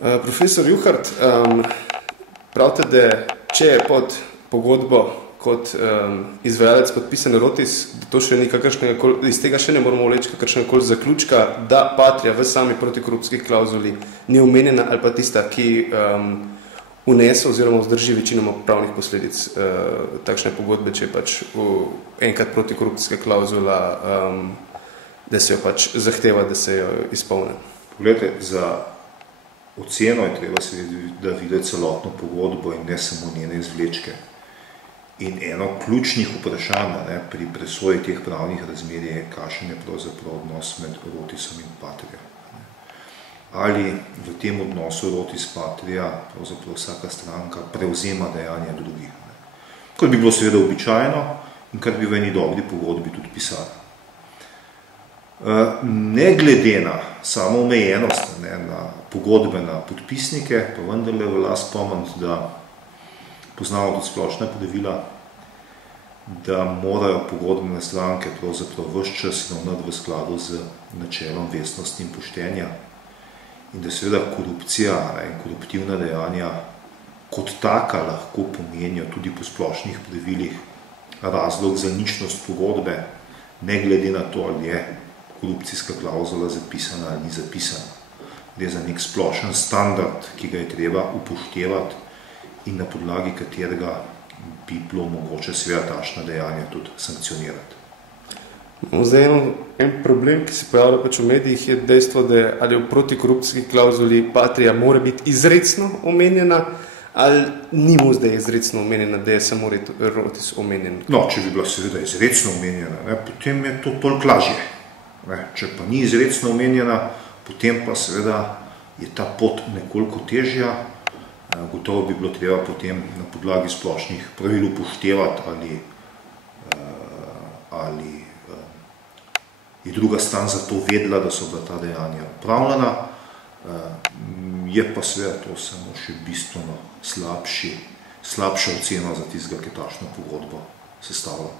Profesor Juhart, pravite, da če je pod pogodbo kot izvajalec podpisan Rotis, da to še ni iz tega še ne moramo vleči kakršnega koli zaključka, da Patria v sami protikorupcijski klauzuli ni omenjena ali pa tista, ki unese oziroma vzdrži večinoma pravnih posledic takšne pogodbe, če je pač enkrat protikorupcijska klauzula, da se jo pač zahteva, da se jo izpolne. Poglejte, za oceno je treba seveda videti celotno pogodbo in ne samo njene izvlečke. In eno ključnih vprašanj pri presoji teh pravnih razmerij je, kakšen je pravzaprav odnos med Rotisom in Patria. Ali v tem odnosu Rotis-Patria pravzaprav vsaka stranka prevzema dejanja drugih. Kot bi bilo seveda običajno in kar bi v eni dobri pogodbi tudi pisali. Ne glede na samo omejenost na pogodbe na podpisnike, pa vendarle velja spomniti, da poznamo tudi splošna pravila, da morajo pogodbene stranke pravzaprav ves čas ravnati v skladu z načelom vestnosti in poštenja in da seveda korupcija in koruptivna dejanja kot taka lahko pomenijo tudi po splošnih pravilih razlog za ničnost pogodbe, ne glede na to, ali je korupcijska klauzula zapisana ali ni zapisana. Gre za nek splošen standard, ki ga je treba upoštevati in na podlagi katerega bi bilo mogoče seveda takšna dejanja tudi sankcionirati. Zdaj en problem, ki se pojavlja pač v medijih, je dejstvo, da ali v protikorupcijski klauzuli Patria mora biti izrecno omenjena, ali ni mu zdaj izrecno omenjena, da je samo Rotis omenjen. No, če bi bila seveda izrecno omenjena, potem je to toliko lažje. Če pa ni izrecno omenjena, potem pa seveda je ta pot nekoliko težja. Gotovo bi bilo treba potem na podlagi splošnih pravil upoštevati, ali je druga stran za to vedela, da so bila ta dejanja opravljena. Je pa seveda to samo še bistveno slabša ocena za tistega, ki takšno pogodbo sestavlja.